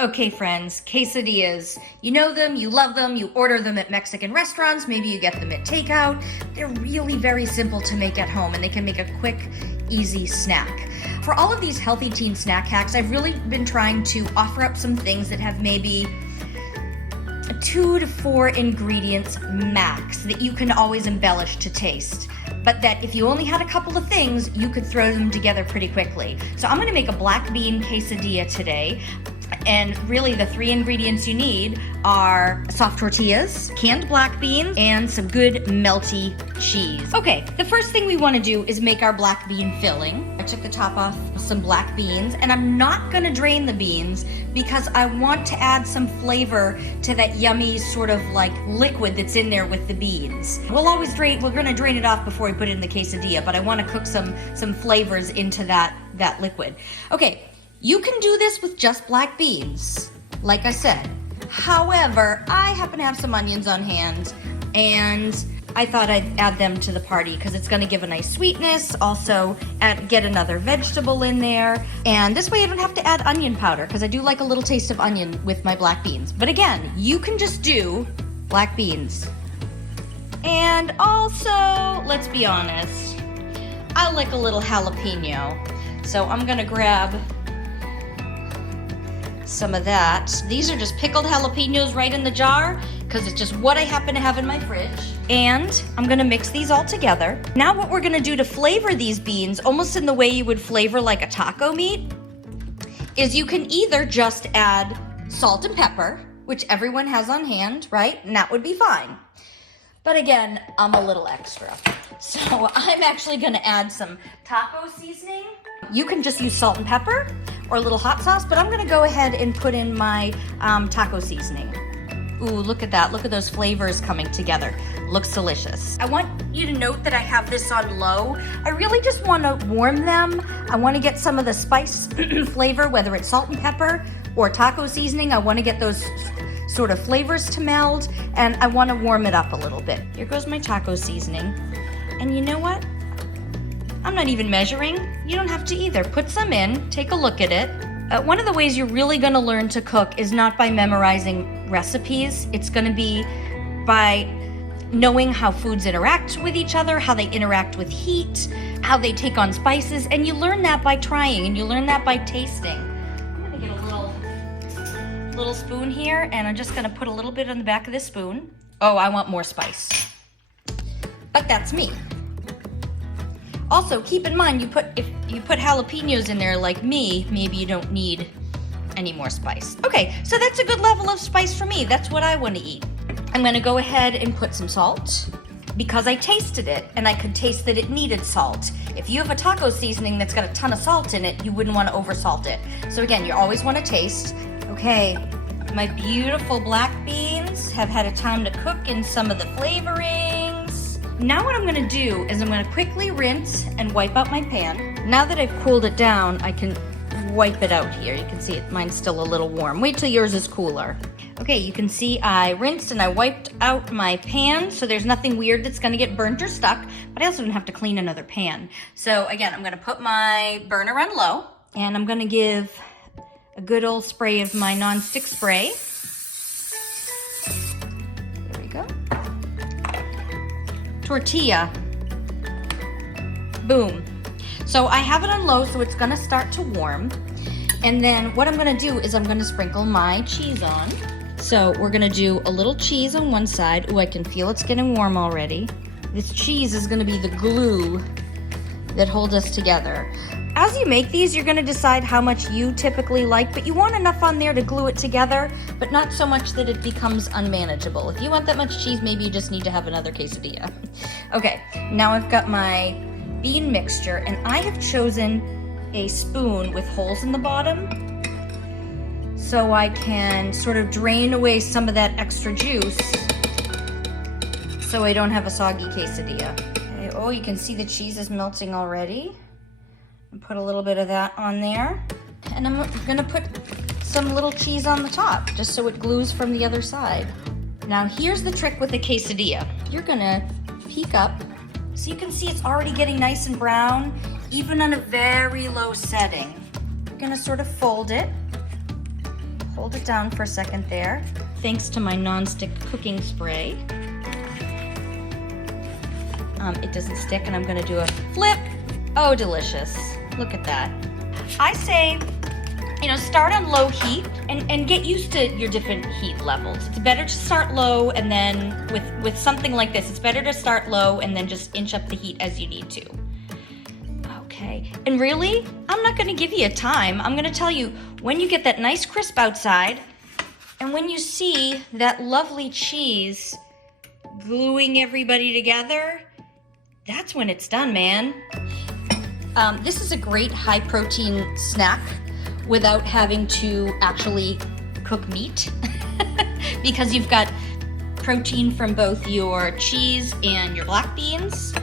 Okay, friends, quesadillas. You know them, you love them, you order them at Mexican restaurants, maybe you get them at takeout. They're really very simple to make at home and they can make a quick, easy snack. For all of these healthy teen snack hacks, I've really been trying to offer up some things that have maybe 2 to 4 ingredients max that you can always embellish to taste. But that if you only had a couple of things, you could throw them together pretty quickly. So I'm gonna make a black bean quesadilla today. And really the 3 ingredients you need are soft tortillas, canned black beans, and some good melty cheese. Okay, the first thing we want to do is make our black bean filling. I took the top off some black beans, and I'm not going to drain the beans because I want to add some flavor to that yummy sort of like liquid that's in there with the beans. We're going to drain it off before we put it in the quesadilla, but I want to cook some flavors into that liquid. Okay. You can do this with just black beans, like I said. However, I happen to have some onions on hand, and I thought I'd add them to the party because it's gonna give a nice sweetness, also get another vegetable in there, and this way I don't have to add onion powder because I do like a little taste of onion with my black beans. But again, you can just do black beans. And also, let's be honest, I like a little jalapeno, so I'm gonna grab some of that. These are just pickled jalapenos right in the jar because it's just what I happen to have in my fridge. And I'm gonna mix these all together. Now what we're gonna do to flavor these beans, almost in the way you would flavor like a taco meat, is you can either just add salt and pepper, which everyone has on hand, right? And that would be fine. But again, I'm a little extra. So I'm actually gonna add some taco seasoning. You can just use salt and pepper or a little hot sauce, but I'm gonna go ahead and put in my taco seasoning. Ooh, look at that. Look at those flavors coming together. Looks delicious. I want you to note that I have this on low. I really just wanna warm them. I wanna get some of the spice flavor, whether it's salt and pepper or taco seasoning. I wanna get those sort of flavors to meld, and I wanna warm it up a little bit. Here goes my taco seasoning. And you know what? I'm not even measuring. You don't have to either. Put some in, take a look at it. One of the ways you're really gonna learn to cook is not by memorizing recipes. It's gonna be by knowing how foods interact with each other, how they interact with heat, how they take on spices, and you learn that by trying, and you learn that by tasting. I'm gonna get a little spoon here, and I'm just gonna put a little bit on the back of this spoon. Oh, I want more spice. But that's me. Also, keep in mind, if you put jalapenos in there like me, maybe you don't need any more spice. Okay, so that's a good level of spice for me. That's what I want to eat. I'm gonna go ahead and put some salt because I tasted it and I could taste that it needed salt. If you have a taco seasoning that's got a ton of salt in it, you wouldn't want to oversalt it. So again, you always want to taste. Okay, my beautiful black beans have had a time to cook in some of the flavorings. Now what I'm gonna do is I'm gonna quickly rinse and wipe out my pan. Now that I've cooled it down, I can wipe it out here. You can see mine's still a little warm. Wait till yours is cooler. Okay, you can see I rinsed and I wiped out my pan, so there's nothing weird that's gonna get burnt or stuck, but I also don't have to clean another pan. So again, I'm gonna put my burner on low, and I'm gonna give a good old spray of my non-stick spray. There we go. Tortilla. Boom. So I have it on low, so it's gonna start to warm. And then what I'm gonna do is I'm gonna sprinkle my cheese on. So we're gonna do a little cheese on one side. Ooh, I can feel it's getting warm already. This cheese is gonna be the glue that holds us together. As you make these, you're gonna decide how much you typically like, but you want enough on there to glue it together, but not so much that it becomes unmanageable. If you want that much cheese, maybe you just need to have another quesadilla. Okay, now I've got my bean mixture, and I have chosen a spoon with holes in the bottom so I can sort of drain away some of that extra juice so I don't have a soggy quesadilla. Okay, oh, you can see the cheese is melting already. And put a little bit of that on there. And I'm gonna put some little cheese on the top, just so it glues from the other side. Now here's the trick with a quesadilla. You're gonna peek up, so you can see it's already getting nice and brown, even on a very low setting. You're gonna sort of fold it hold it down for a second there, thanks to my non-stick cooking spray. It doesn't stick, and I'm gonna do a flip. Oh, delicious. Look at that. I say, start on low heat and get used to your different heat levels. It's better to start low, and then with something like this, it's better to start low and then just inch up the heat as you need to. Okay, and really, I'm not gonna give you a time. I'm gonna tell you when you get that nice crisp outside, and when you see that lovely cheese gluing everybody together, that's when it's done, man. This is a great high protein snack without having to actually cook meat because you've got protein from both your cheese and your black beans.